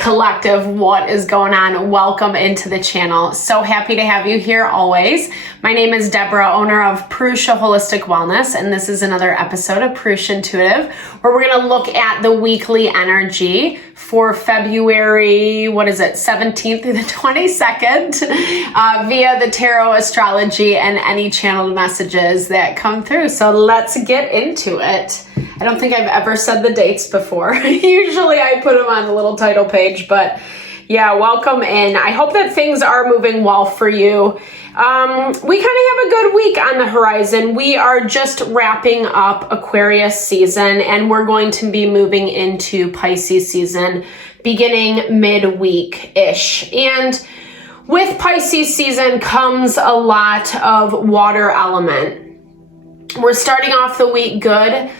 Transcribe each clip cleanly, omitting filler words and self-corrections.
collective, what is going on? Welcome into the channel. So happy to have you here always. My name is Deborah, owner of Purusha Holistic Wellness, and this is another episode of Purusha Intuitive, where we're going to look at the weekly energy for February, 17th through the 22nd, via the tarot, astrology, and any channeled messages that come through. So let's get into it. I don't think I've ever said the dates before. Usually I put them on the little title page, but yeah, welcome in. I hope that things are moving well for you. We kind of have a good week on the horizon. We are just wrapping up Aquarius season, and we're going to be moving into Pisces season beginning midweek-ish. And with Pisces season comes a lot of water element. We're starting off the week good.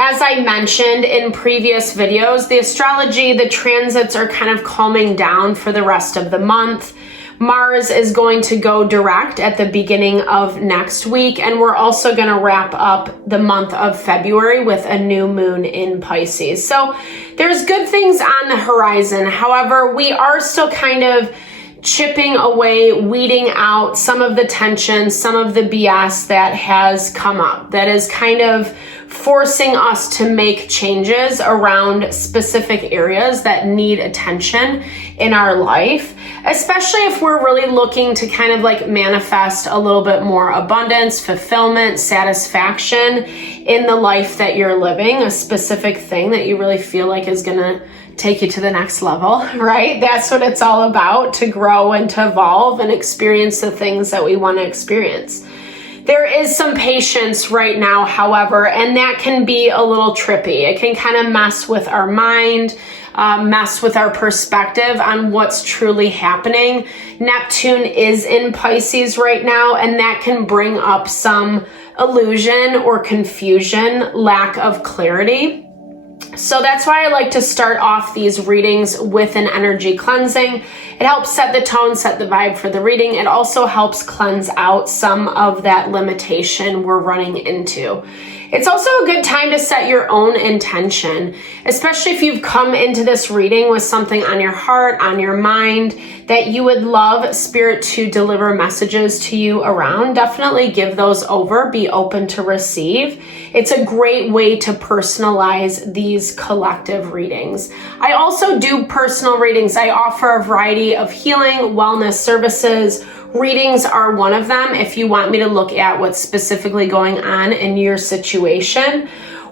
As I mentioned in previous videos, the astrology, the transits are kind of calming down for the rest of the month. Mars is going to go direct at the beginning of next week, and we're also going to wrap up the month of February with a new moon in Pisces. So there's good things on the horizon. However, we are still kind of chipping away, weeding out some of the tension, some of the BS that has come up, that is kind of forcing us to make changes around specific areas that need attention in our life, especially if we're really looking to kind of like manifest a little bit more abundance, fulfillment, satisfaction in the life that you're living, a specific thing that you really feel like is going to take you to the next level, right? That's what it's all about, to grow and to evolve and experience the things that we want to experience. There is some patience right now, however, and that can be a little trippy. It can kind of mess with our mind, mess with our perspective on what's truly happening. Neptune is in Pisces right now, and that can bring up some illusion or confusion, lack of clarity. So that's why I like to start off these readings with an energy cleansing. It helps set the tone, set the vibe for the reading. It also helps cleanse out some of that limitation we're running into. It's also a good time to set your own intention, especially if you've come into this reading with something on your heart, on your mind, that you would love Spirit to deliver messages to you around. Definitely give those over, be open to receive. It's a great way to personalize these collective readings. I also do personal readings. I offer a variety of healing, wellness services. Readings are one of them if you want me to look at what's specifically going on in your situation.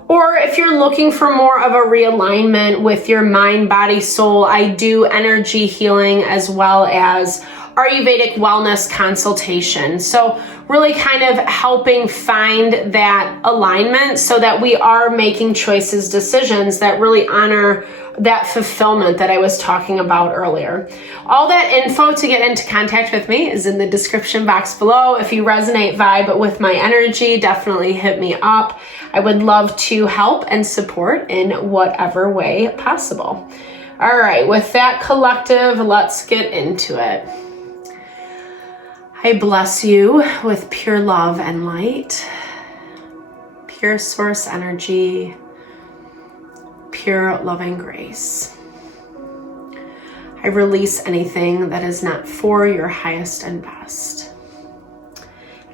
Or if you're looking for more of a realignment with your mind, body, soul, I do energy healing as well as Ayurvedic wellness consultation. So really kind of helping find that alignment so that we are making choices, decisions that really honor that fulfillment that I was talking about earlier. All that info to get into contact with me is in the description box below. If you resonate, vibe with my energy, definitely hit me up. I would love to help and support in whatever way possible. All right, with that collective, let's get into it. I bless you with pure love and light, pure source energy, pure loving grace. I release anything that is not for your highest and best.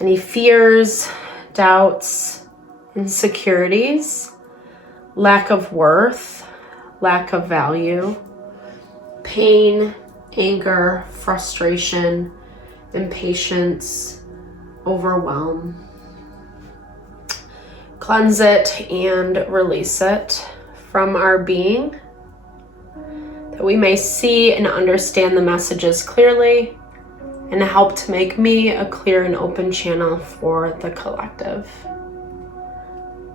Any fears, doubts, insecurities, lack of worth, lack of value, pain, anger, frustration, impatience, overwhelm. Cleanse it and release it from our being, that we may see and understand the messages clearly and help to make me a clear and open channel for the collective.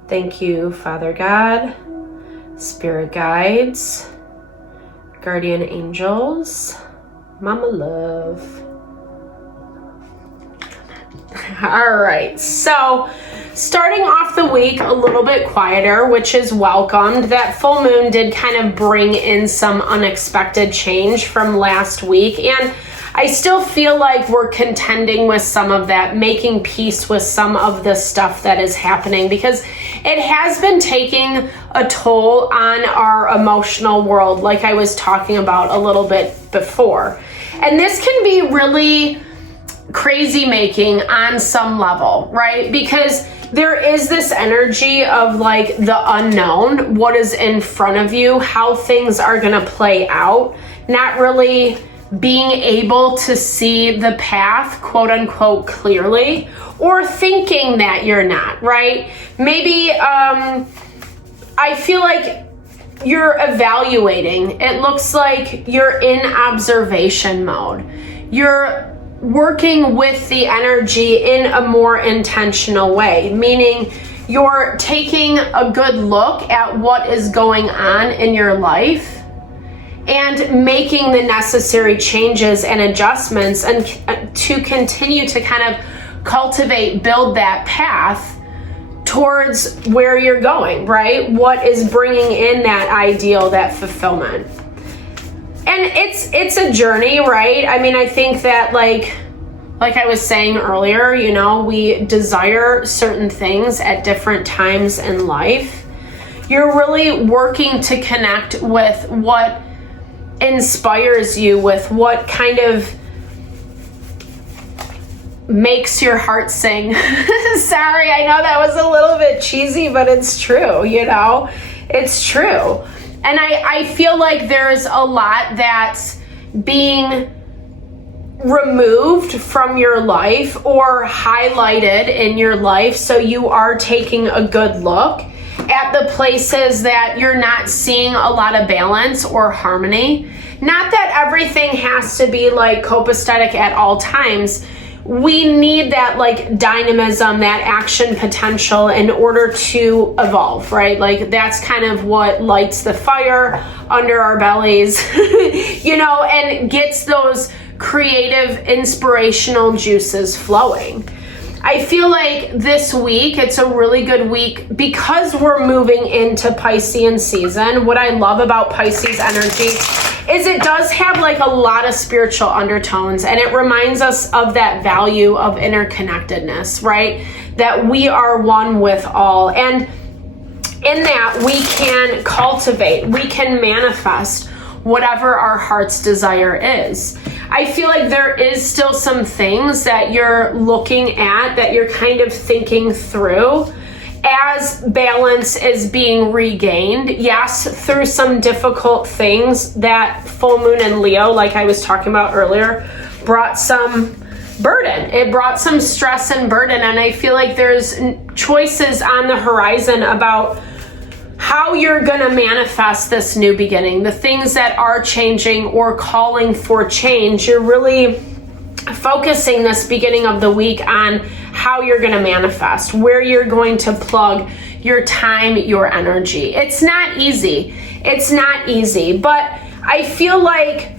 Thank you, Father God, Spirit guides, guardian angels, Mama Love. All right, so starting off the week a little bit quieter, which is welcomed. That full moon did kind of bring in some unexpected change from last week, and I still feel like we're contending with some of that, making peace with some of the stuff that is happening, because it has been taking a toll on our emotional world, like I was talking about a little bit before. And this can be really crazy making on some level, right? Because there is this energy of like the unknown, what is in front of you, how things are going to play out, not really being able to see the path, quote unquote, clearly, or thinking that you're not, right? Maybe I feel like you're evaluating. It looks like you're in observation mode. You're working with the energy in a more intentional way, meaning you're taking a good look at what is going on in your life and making the necessary changes and adjustments, and to continue to kind of cultivate, build that path towards where you're going, right? What is bringing in that ideal, that fulfillment. And it's a journey, right? I mean, I think that like I was saying earlier, you know, we desire certain things at different times in life. You're really working to connect with what inspires you, with what kind of makes your heart sing. Sorry, I know that was a little bit cheesy, but it's true, you know? It's true. And I feel like there's a lot that's being removed from your life or highlighted in your life, so you are taking a good look at the places that you're not seeing a lot of balance or harmony. Not that everything has to be like copacetic at all times. We need that like dynamism, that action potential in order to evolve, right? Like that's kind of what lights the fire under our bellies, you know, and gets those creative, inspirational juices flowing. I feel like this week, it's a really good week because we're moving into Piscean season. What I love about Pisces energy is it does have like a lot of spiritual undertones, and it reminds us of that value of interconnectedness, right? That we are one with all. And in that, we can cultivate, we can manifest whatever our heart's desire is. I feel like there is still some things that you're looking at, that you're kind of thinking through as balance is being regained. Yes, through some difficult things. That full moon in Leo, like I was talking about earlier, brought some burden. It brought some stress and burden. And I feel like there's choices on the horizon about how you're going to manifest this new beginning, the things that are changing or calling for change. You're really focusing this beginning of the week on how you're going to manifest, where you're going to plug your time, your energy. It's not easy. It's not easy, but I feel like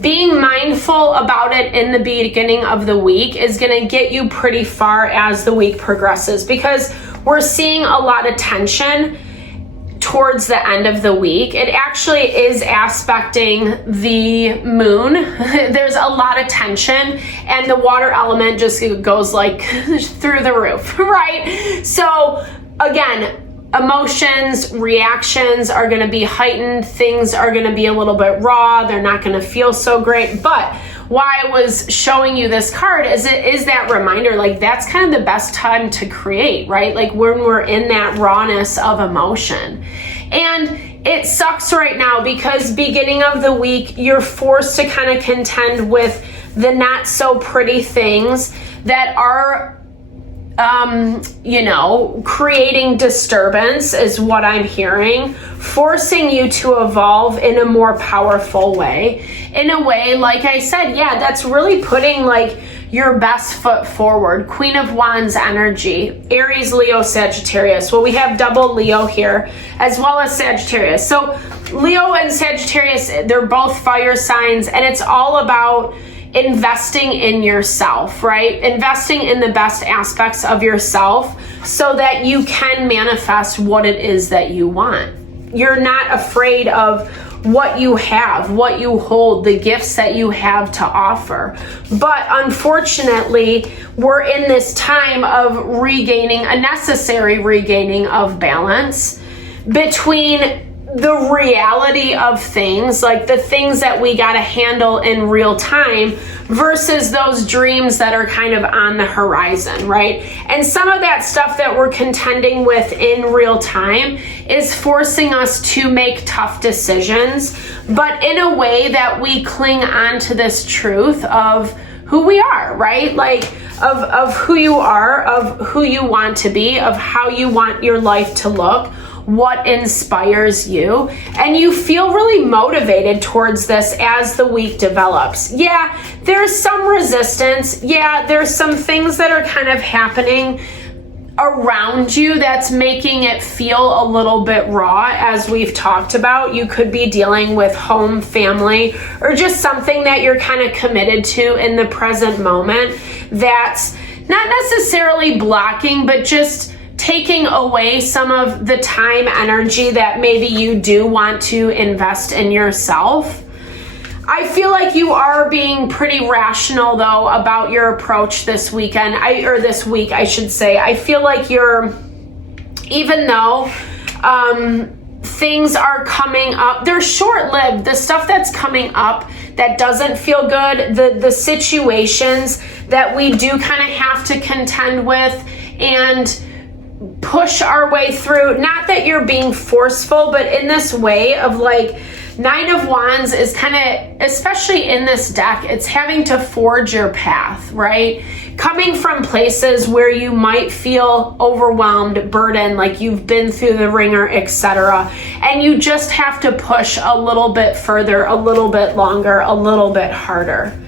being mindful about it in the beginning of the week is going to get you pretty far as the week progresses, because we're seeing a lot of tension towards the end of the week. It actually is aspecting the moon. There's a lot of tension, and the water element just goes like through the roof, right? So again, emotions, reactions are going to be heightened. Things are going to be a little bit raw. They're not going to feel so great. But why I was showing you this card is it is that reminder, like that's kind of the best time to create, right? Like when we're in that rawness of emotion. And it sucks right now because beginning of the week, you're forced to kind of contend with the not so pretty things that are creating disturbance is what I'm hearing, forcing you to evolve in a more powerful way. In a way, like I said, yeah, that's really putting like your best foot forward. Queen of Wands energy, Aries, Leo, Sagittarius. Well, we have double Leo here as well as Sagittarius. So Leo and Sagittarius, they're both fire signs, and it's all about investing in yourself, right? Investing in the best aspects of yourself so that you can manifest what it is that you want. You're not afraid of what you have, what you hold, the gifts that you have to offer. But unfortunately, we're in this time of regaining, a necessary regaining of balance between the reality of things, like the things that we got to handle in real time, versus those dreams that are kind of on the horizon, right? And some of that stuff that we're contending with in real time is forcing us to make tough decisions, but in a way that we cling on to this truth of who we are, right? Like of who you are, of who you want to be, of how you want your life to look, what inspires you, and you feel really motivated towards this as the week develops. Yeah, there's some resistance. Yeah, there's some things that are kind of happening around you that's making it feel a little bit raw, as we've talked about. You could be dealing with home, family, or just something that you're kind of committed to in the present moment that's not necessarily blocking, but just taking away some of the time, energy that maybe you do want to invest in yourself. I feel like you are being pretty rational though about your approach this weekend, or this week, I should say. I feel like you're, even though things are coming up, they're short-lived. The stuff that's coming up that doesn't feel good, the situations that we do kind of have to contend with and push our way through. Not that you're being forceful, but in this way of like, Nine of Wands is kind of, especially in this deck, it's having to forge your path, right? Coming from places where you might feel overwhelmed, burdened, like you've been through the ringer, etc. And you just have to push a little bit further, a little bit longer, a little bit harder.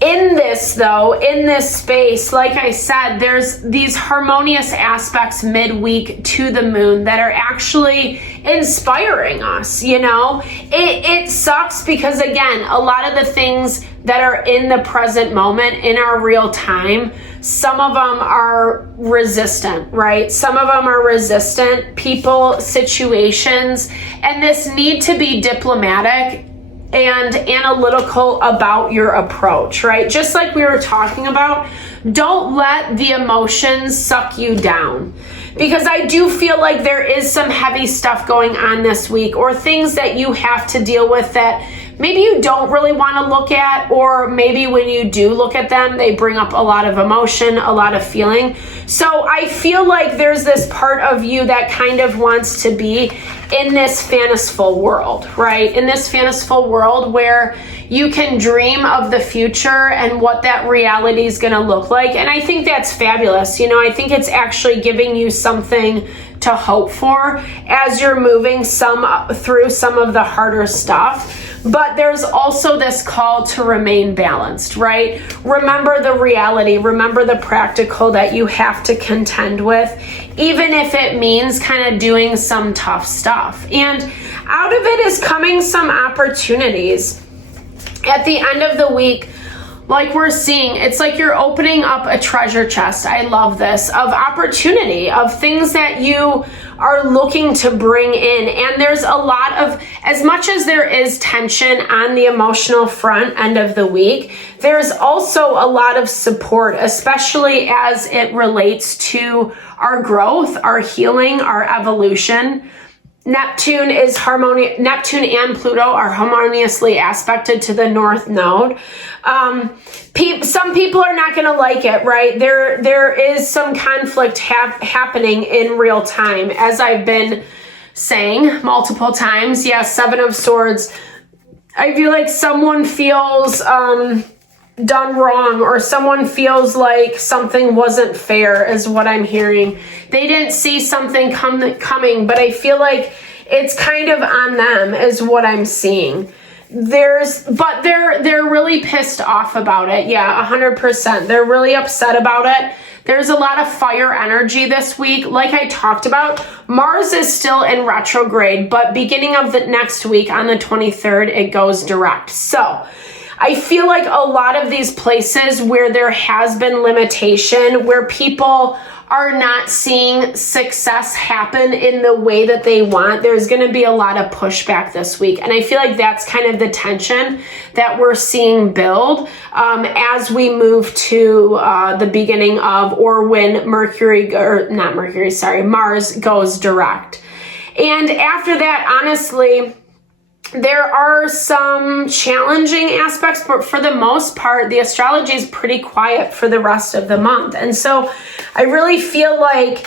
In this though, in this space, like I said, there's these harmonious aspects midweek to the moon that are actually inspiring us, you know? It sucks because, again, a lot of the things that are in the present moment, in our real time, some of them are resistant, right? Some of them are resistant, people, situations, and this need to be diplomatic and analytical about your approach, right? Just like we were talking about, don't let the emotions suck you down. Because I do feel like there is some heavy stuff going on this week, or things that you have to deal with that maybe you don't really want to look at, or maybe when you do look at them, they bring up a lot of emotion, a lot of feeling. So I feel like there's this part of you that kind of wants to be in this fanciful world, right? In this fanciful world where you can dream of the future and what that reality is going to look like. And I think that's fabulous. You know, I think it's actually giving you something to hope for as you're moving through some of the harder stuff. But there's also this call to remain balanced, right? Remember the reality, remember the practical that you have to contend with, even if it means kind of doing some tough stuff. And out of it is coming some opportunities. At the end of the week, like we're seeing, it's like you're opening up a treasure chest. I love this, of opportunity, of things that you are looking to bring in. And there's a lot of, as much as there is tension on the emotional front end of the week, there's also a lot of support, especially as it relates to our growth, our healing, our evolution. Neptune and Pluto are harmoniously aspected to the North Node. Some people are not going to like it, right? There is some conflict happening in real time, as I've been saying multiple times. Yeah, Seven of Swords. I feel like someone feels done wrong, or someone feels like something wasn't fair, is what I'm hearing. They didn't see something coming, but I feel like it's kind of on them, is what I'm seeing. But they're really pissed off about it. Yeah, 100%. They're really upset about it. There's a lot of fire energy this week. Like I talked about, Mars is still in retrograde, but beginning of the next week on the 23rd, it goes direct. So I feel like a lot of these places where there has been limitation, where people are not seeing success happen in the way that they want, there's going to be a lot of pushback this week. And I feel like that's kind of the tension that we're seeing build as we move to the beginning of, or when Mars goes direct. And after that, honestly, there are some challenging aspects, but for the most part, the astrology is pretty quiet for the rest of the month. And so I really feel like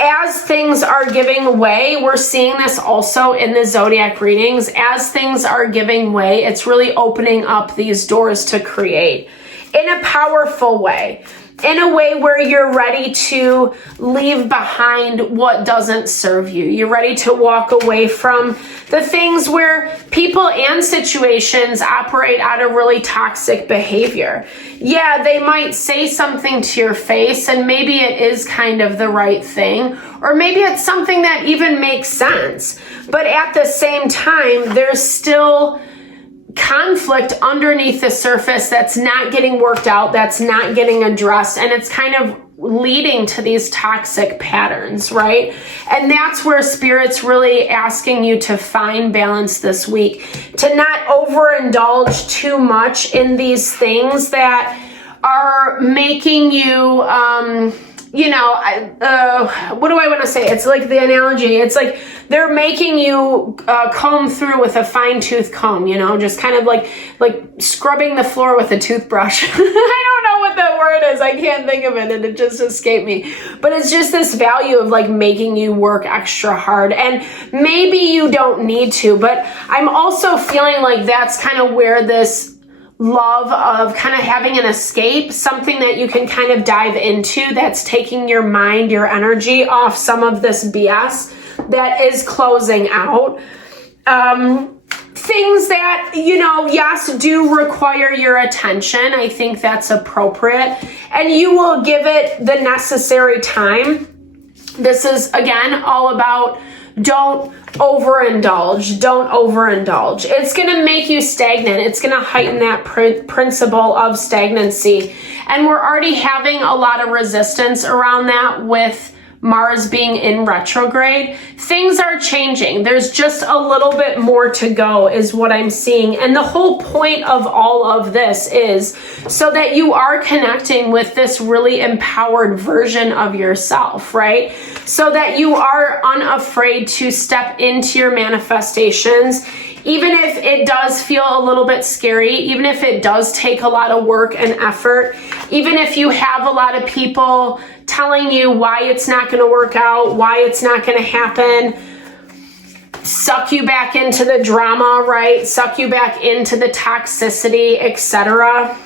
as things are giving way, we're seeing this also in the zodiac readings, as things are giving way, it's really opening up these doors to create in a powerful way. In a way where you're ready to leave behind what doesn't serve you. You're ready to walk away from the things where people and situations operate out of really toxic behavior. Yeah, they might say something to your face and maybe it is kind of the right thing, or maybe it's something that even makes sense. But at the same time, there's still conflict underneath the surface that's not getting worked out, that's not getting addressed, and it's kind of leading to these toxic patterns, right? And that's where Spirit's really asking you to find balance this week, to not overindulge too much in these things that are making you, what do I want to say? It's like the analogy. It's like they're making you comb through with a fine-tooth comb, just kind of like scrubbing the floor with a toothbrush. I don't know what that word is. I can't think of it, and it just escaped me. But it's just this value of like making you work extra hard. And maybe you don't need to, but I'm also feeling like that's kind of where this love of kind of having an escape, something that you can kind of dive into that's taking your mind, your energy off some of this BS that is closing out. Things that, yes, do require your attention. I think that's appropriate. And you will give it the necessary time. This is, again, all about don't overindulge. Don't overindulge. It's going to make you stagnant. It's going to heighten that principle of stagnancy. And we're already having a lot of resistance around that with Mars being in retrograde. Things are changing. There's just a little bit more to go is what I'm seeing. And the whole point of all of this is so that you are connecting with this really empowered version of yourself, right? So that you are unafraid to step into your manifestations, even if it does feel a little bit scary, even if it does take a lot of work and effort, even if you have a lot of people telling you why it's not going to work out, why it's not going to happen, suck you back into the drama, right? Suck you back into the toxicity, etc.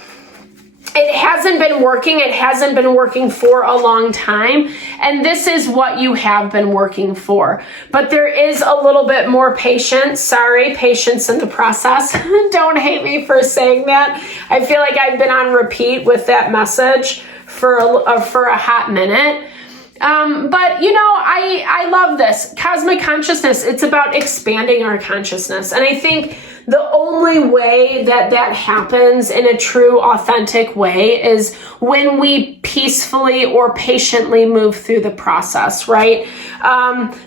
It hasn't been working. It hasn't been working for a long time. And this is what you have been working for. But there is a little bit more patience. Sorry, patience in the process. Don't hate me for saying that. I feel like I've been on repeat with that message for a hot minute. But I love this. Cosmic consciousness, it's about expanding our consciousness. And I think the only way that happens in a true, authentic way is when we peacefully or patiently move through the process, right?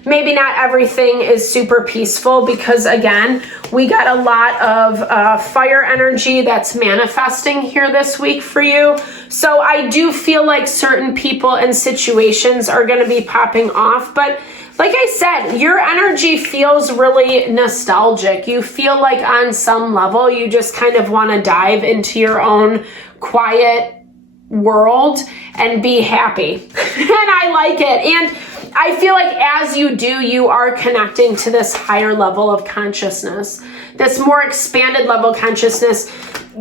Maybe not everything is super peaceful because, again, we got a lot of fire energy that's manifesting here this week for you. So I do feel like certain people and situations are going to be popping off, but like I said, your energy feels really nostalgic. You feel like on some level, you just kind of want to dive into your own quiet world and be happy. And I like it. And I feel like as you do, you are connecting to this higher level of consciousness, this more expanded level consciousness.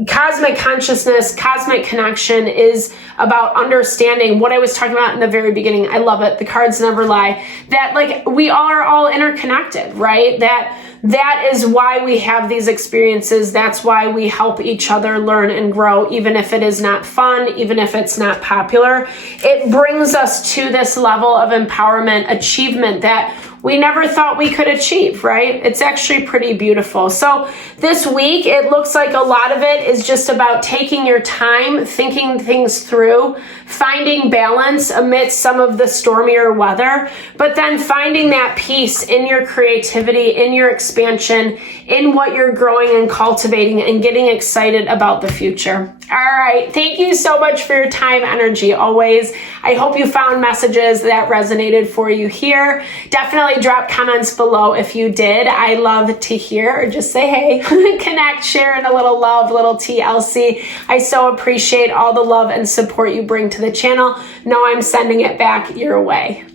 Cosmic consciousness, cosmic connection is about understanding what I was talking about in the very beginning. I love it. The cards never lie. That like we are all interconnected, right? That is why we have these experiences. That's why we help each other learn and grow, even if it is not fun, even if it's not popular. It brings us to this level of empowerment, achievement that we never thought we could achieve, right? It's actually pretty beautiful. So this week, it looks like a lot of it is just about taking your time, thinking things through, finding balance amidst some of the stormier weather, but then finding that peace in your creativity, in your expansion, in what you're growing and cultivating, and getting excited about the future. All right. Thank you so much for your time, energy, always. I hope you found messages that resonated for you here. Definitely drop comments below if you did. I love to hear, or just say hey, connect, share, and a little love, little TLC. I so appreciate all the love and support you bring to the channel. Know I'm sending it back your way.